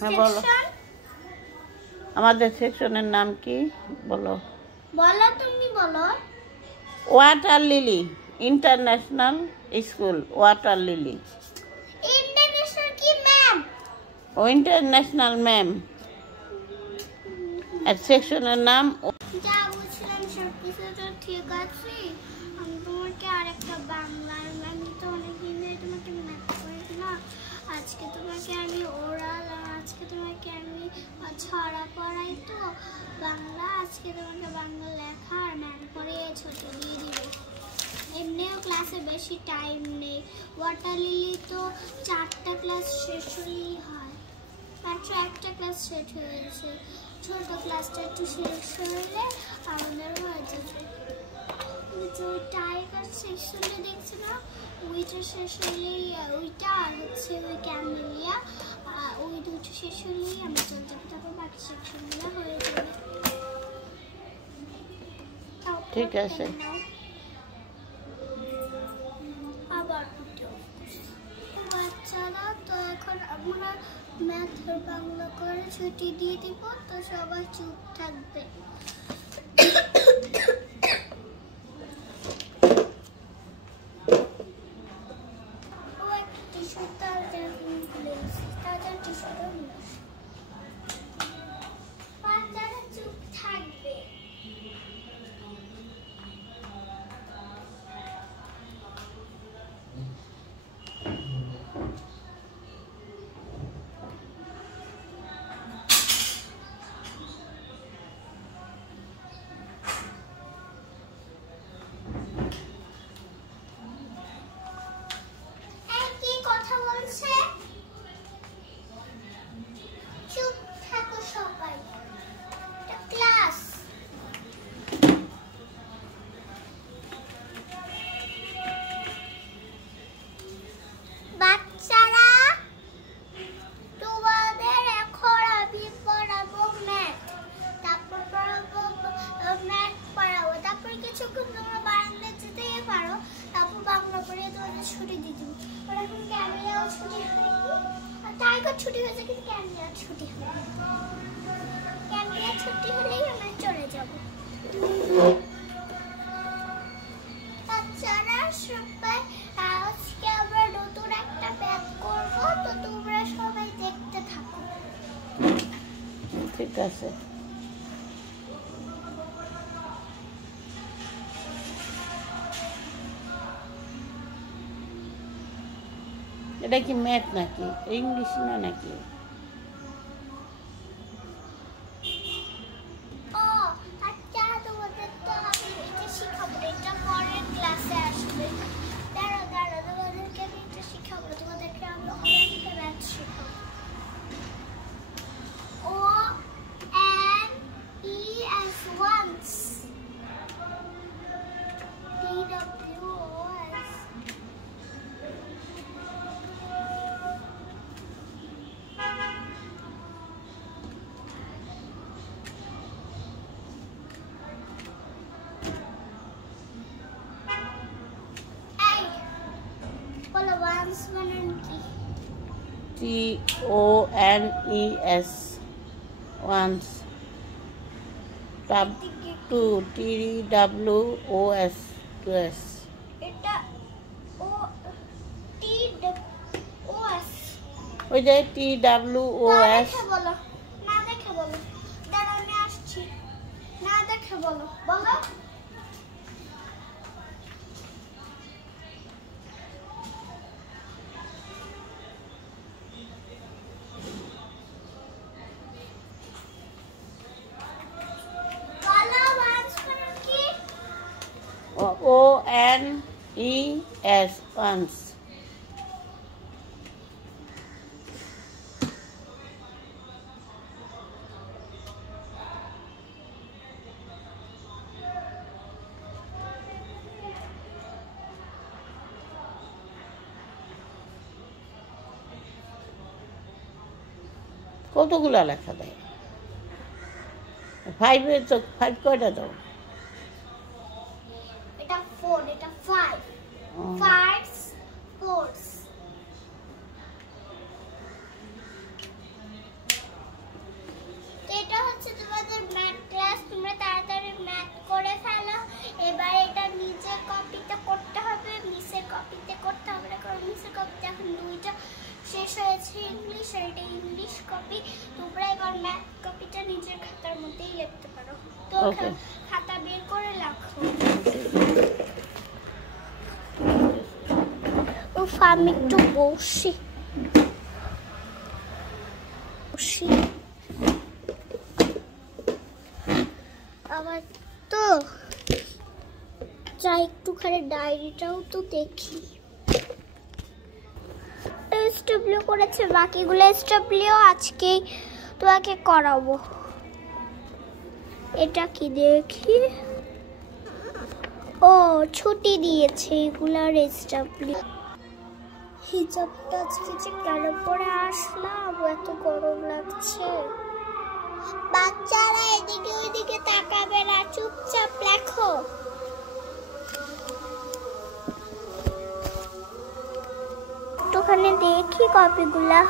হ্যাঁ বলো, আমাদের সেকশনের নাম কি বলো? বলো, তুমি বলো। Water lily international school. Water lily international কি ম্যাম? ও ইন্টারন্যাশনাল ম্যাম। আর সেকশনের নাম যা বলছিলাম সব কিছু তো ঠিক আছে। আমি তোমাকে আরেকটা বাংলার ম্যাম তো অনেকদিন ধরে তোমাকে ম্যাথ করি না। আজকে তোমাকে আমি ওরাল আর আজকে তোমাকে আমি ছড়া পড়াই তো বাংলা। আজকে তোমাকে বাংলা লেখা আর ম্যাম পড়ে ছুটি দিয়ে দিবে। এমনিও ক্লাসে বেশি টাইম নেই। ওয়াটার লিলি তো 4টা ক্লাস শেষ হলেই হয়, মাত্র একটা ক্লাস শেষ হয়েছে। ছোট ক্লাসটা একটু শেষ হলে আমাদের হয়ে যাবে। ওই টাইগার সেকশনে দেখছি না, ওইটা শেষ হলেই ওইটা আর হচ্ছে ওই ক্যামেলিয়া, ওই দুটো শেষ হলেই আমরা চলে যাবো। তারপর বাকি সেকশনগুলো হয়ে যাবে। ঠিক আছে। আবার বাচ্চারা তো এখন আমরা ম্যাথ আর বাংলা করে ছুটি দিয়ে দিব, তো সবাই চুপ থাকবে। ও একটা টিস্যু তাজা টিস্যুটা নিয়ে আসো। বাচ্চারা চুপ থাকবে। ছুটি হয়েছে কিন্তু ক্যামেরা ছুটি হয়নি। ক্যামেরা ছুটি হলেই আমরা চলে যাব। বাচ্চারা সবাই আজকে আমরা নতুন একটা ব্যাগ করবো, তো তোমরা সবাই দেখতে থাকো। ঠিক আছে। এটা কি ম্যাথ নাকি ইংলিশ না নাকি? TONES once. TWOS twice. এটা TWOS ওই যে TWOS। বলো না, দেখে বলো। দাঁড়াও আমি আসছি। না দেখে বলো, বলো। ONES once. কতগুলা লেখা দেয়? 5 তো 5 কয়টা দাও? এটা 4, এটা 5 5 4 কপিতে করতে হবে না, কারণ মিসের কপিতে এখন দুইটা শেষ হয়েছে, ইংলিশ আর এটা ইংলিশ কপি। তোমরা এবার ম্যাথ কপিটা নিজের খাতার মধ্যেই লিখতে পারো। তো খাতা বের করে রাখো। আমি একটু বসি। আবার তো যাই একটুখানি ডায়েরিটাও তো দেখি। এসডব্লিউ করেছে, বাকিগুলো এসডব্লিউ আজকেই তোমাকে করাবো। এটা কি দেখি, ও ছুটি দিয়েছে এগুলার এসডব্লিউ। হিজাবটা আজকে যে কেন পরে আসলাম, এত গরম লাগছে। বাচ্চারা এদিকে ওইদিকে তাকাবে না, চুপচাপ লেখো। একটুখানি দেখি কপিগুলা।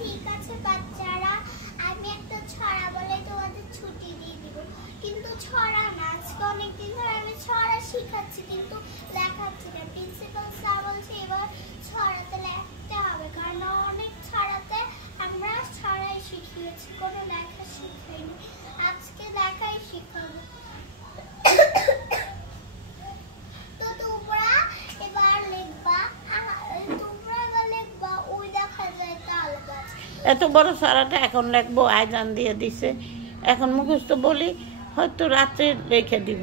ঠিক আছে বাচ্চারা, আমি একটা ছড়া বলে তোমাদের ছুটি দিয়ে দিব। কিন্তু ছড়া না, আজকে অনেকদিন ধরে আমি ছড়া শিখাচ্ছি কিন্তু লেখাচ্ছি না। প্রিন্সিপাল স্যার বলছে এবার ছড়াতে লিখতে হবে, কারণ অনেক ছড়াতে আমরা ছড়াই শিখিয়েছি, কোনো লেখা শিখাইনি। আজকে লেখাই শিখাবো। তো তোমরা এবার লিখবা, এত বড় সারাটা এখন লিখবো, আয়জান দিয়ে দিছে, এখন মুখস্থ বলি, হয়তো রাত্রে রেখে দিব।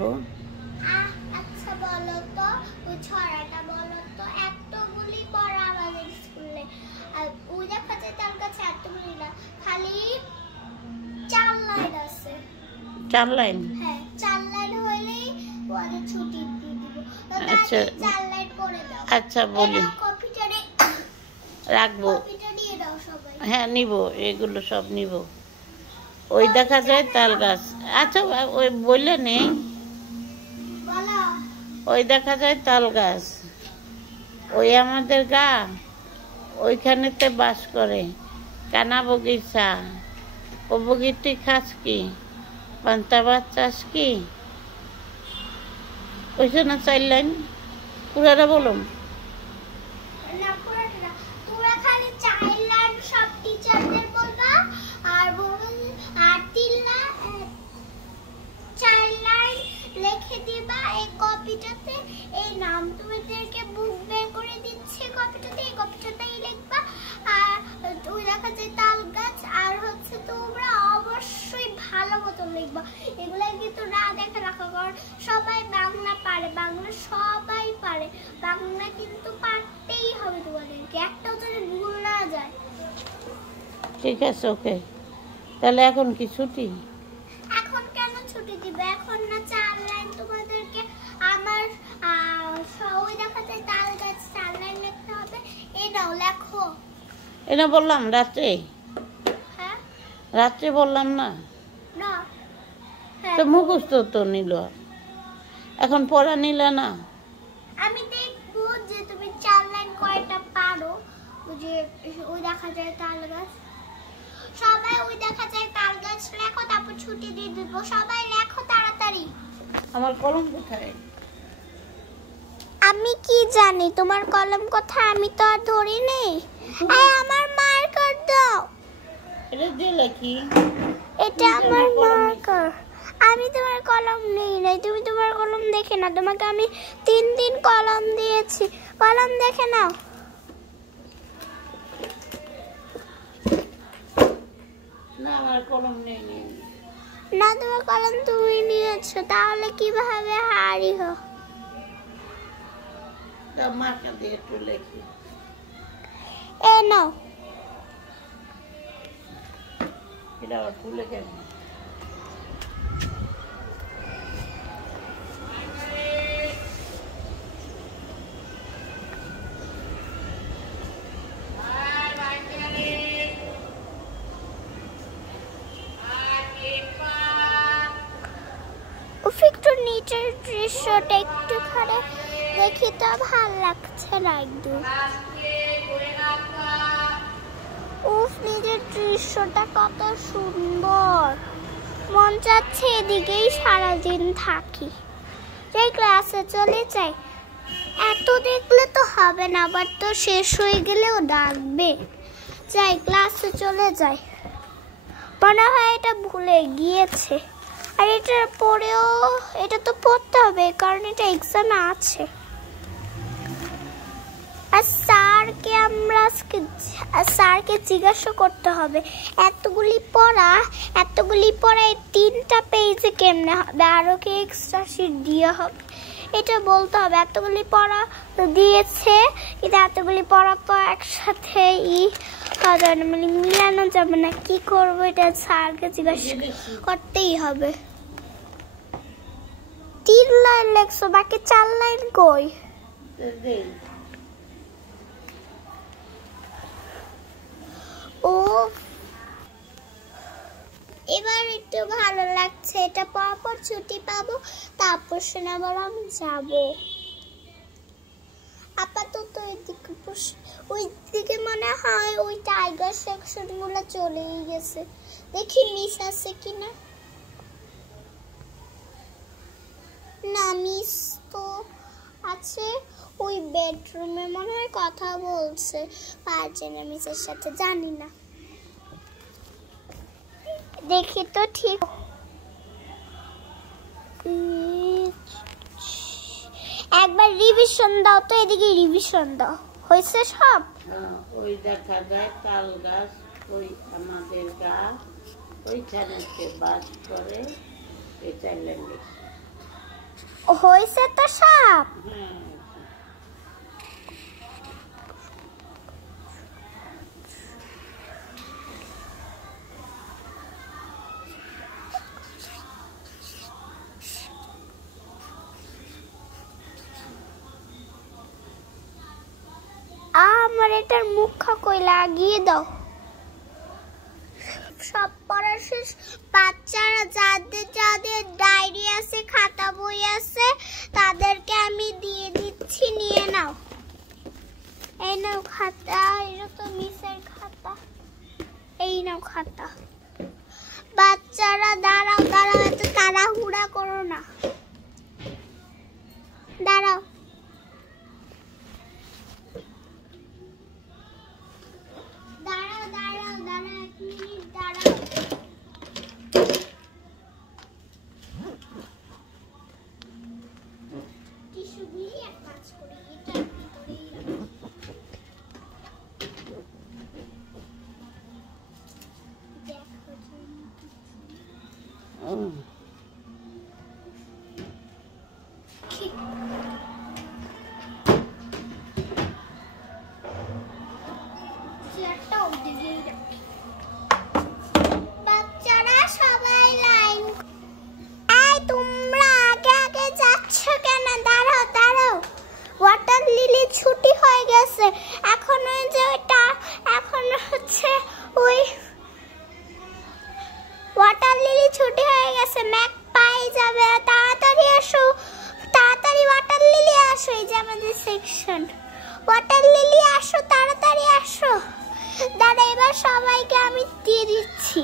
আচ্ছা বলো তো, ওই ছড়াটা বলো তো। এতগুলি পড়া আমাদের স্কুলে, আর ওই দেখা যায় তার কাছে এতগুলি না, খালি 4 লাইন আছে। 4 লাইন? হ্যাঁ, 4 লাইন হইলেই ওদের ছুটি দিয়ে দিব। তো আচ্ছা 4 লাইন পড়ে দাও। আচ্ছা বলি, কপিটা রাখবো। কপিটা দিয়ে দাও সবাই। হ্যাঁ নিব, এগুলো সব নিব। ওই দেখা যায় তাল গাছ। আচ্ছা ওই বললে নেই, ওই দেখা যায় তাল গাছ, ওই আমাদের গা, ওইখানেতে বাস করে কানা বগিচা। ও বগির তুই খাস কি, পান্তা ভাত চাস কি? ওইসব না 4 লাইন পুরাটা বলুন। লিখে দিবা এই কপিটাতে, এই নাম তোমাদেরকে বুক বের করে দিচ্ছে কপিটাতে, এই কপিটাতেই লিখবা। আর ওই দেখা যায় তাল গাছ, আর হচ্ছে তোমরা অবশ্যই ভালো মতো লিখবা। এগুলা কিন্তু না দেখে রাখো, কারণ সবাই বাংলা পারে, বাংলা সবাই পারে, বাংলা কিন্তু পারতেই হবে তোমাদেরকে, একটাও যদি ভুল না যায়। ঠিক আছে, ওকে। তাহলে এখন কি ছুটি? এখন কেন ছুটি দিবে? এখন না 4 লাইন তোমাদেরকে আমার ওই দেখা যায় তাল গাছ 4 লাইন লিখতে হবে। এই নাও লেখো। এটা বললাম রাত্রে? হ্যাঁ রাত্রে বললাম না? না, তো মুখস্থ তো নিল, এখন পড়া নিলে না। আমি দেখবো যে তুমি 4 লাইন কয়টা পারো। যে ওই দেখা যায় তাল গাছ, সবাই ওই দেখা যায় তাল গাছ লেখো, তারপর ছুটি দিয়ে দিব। সবাই লেখো তাড়াতাড়ি। আমার কলম কোথায়? আমি কি জানি তোমার কলম কোথায়, আমি তো আর ধরি নেই। আমার মার্কার দাও। এটা দিয়ে লেখি। এটা আমার মার্কার। আমি তোমার কলম নেই নাই, তুমি তোমার কলম দেখে না, তোমাকে আমি 3 কলম দিয়েছি, কলম দেখে নাও। না আমার কলম নেই। না তোমার কলম তুমি নিয়েছো, তাহলে কিভাবে হারিও? তা মার্কার দিয়ে একটু লেখি। এ নাও। এটা আবার তুলে কেন? নিচের দৃশ্যটা একটুখানি দেখি তো ভাল লাগছে না একদম। উফ, নিচের দৃশ্যটা কত সুন্দর, মন চাচ্ছে এদিকেই সারাদিন থাকি। যাই ক্লাসে চলে যাই। এত দেখলে তো হবে না, আবার তো শেষ হয়ে গেলেও ডাকবে। যাই ক্লাসে চলে যাই। মনে হয় এটা ভুলে গিয়েছে, আর এটা পড়েও এটা তো পড়তে হবে কারণ এটা এক্সামে আছে। আর স্যারকে জিজ্ঞাসা করতে হবে এতগুলি পড়া এই 3টা পেজে কেমনে হবে, আরো কি এক্সট্রা শিট দিয়ে হবে, এটা বলতে হবে। এতগুলি পড়া দিয়েছে, কিন্তু এতগুলি পড়া তো একসাথে মানে মিলানো যাবে না। কি করবো, এটা স্যারকে জিজ্ঞাসা করতেই হবে। 3 লাইন লেখছো, বাকি 4 লাইন কই? ও, এবার একটু ভালো লাগছে। এটা পর ছুটি পাবো, তারপর আবার আমি যাবো। আপাতত ওই দিকে মনে হয় ওই টাইগার সেকশন গুলো চলেই গেছে। দেখি মিস আছে কিনা। না, মিস তো আছে ওই বেডরুমে, মনে হয় কথা বলছে পারছেন মিসের সাথে, জানি না। দেখি তো ঠিক। একবার রিভিশন দাও তো, এদিকে রিভিশন দাও। হয়েছে সব? ওই দেখা যায় তাল গাছ, ওই আমাদের গা, ওইখানে বাস করে। এটা ল্যান্ডিং হয়েছে তো সব? আমার এটার মুখা কই লাগিয়ে দাও। সব পড়া শেষ। বাচ্চারা যাদের ডায়েরি আছে, খাতা বই আছে, তাদেরকে আমি দিয়ে দিচ্ছি, নিয়ে নাও। এই নাও খাতা, এটা তো মিসের খাতা। এই নাও খাতা। বাচ্চারা দাঁড়াও, এত তাড়াহুড়া করো না, দাঁড়াও। বাচ্চারা সবাই লাইন। এই তোমরা আগে যাচ্ছ কেন? দাঁড়াও। ওয়াটার লিলি ছুটি হয়ে গেছে। এখন ওই যে এখন হচ্ছে ওই ওয়াটার লিলি ছুটি হয়ে গেছে, ম্যাক পাই যাবে। তাড়াতাড়ি এসো, তাড়াতাড়ি ওয়াটার লিলি আসো। এই যে আমাদের সেকশন। ওয়াটার লিলি আসো, তাড়াতাড়ি আসো। দাঁড়া, এবার সবাইকে আমি দিয়ে দিচ্ছি।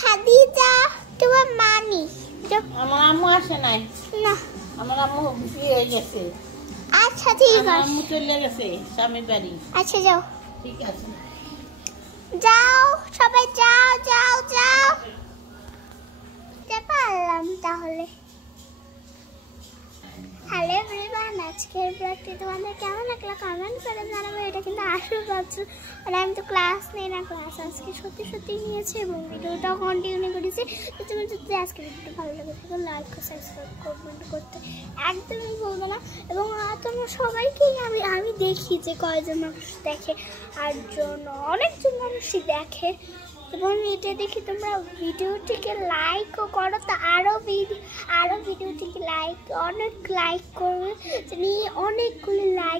খাদিজা তোমার মানি। আমার আম্মু আসে নাই। না, আমার আম্মু বিয়ে হয়ে গেছে। আচ্ছা ঠিক আছে। আম্মু চলে গেছে স্বামীর বাড়ি। আচ্ছা যাও। ঠিক আছে, যাও সবাই, যাও। পারলাম তাহলে। হ্যালো এভরিওয়ান, আজকের ব্লগটি তোমাদের কেমন লাগলো কমেন্ট করে জানাবো। এটা কিন্তু আসল ভাবছো, মানে আমি তো ক্লাস নেই না, ক্লাস আজকে সত্যি নিয়েছি এবং ভিডিওটাও কন্টিনিউ করেছি। তো তুমি যদি আজকে ভিডিওটা ভালো লাগে তাহলে লাইক ও সাবস্ক্রাইব কমেন্ট করতে একদমই ভুলবে না। এবং তোমরা সবাইকেই আমি দেখি যে কয়জন মানুষ দেখে, আর অনেকজন মানুষই দেখে। এবং এটা দেখি তোমরা ভিডিওটিকে লাইকও করো, তো আরও ভিডিওটিকে অনেক লাইক করবে, অনেকগুলি লাইক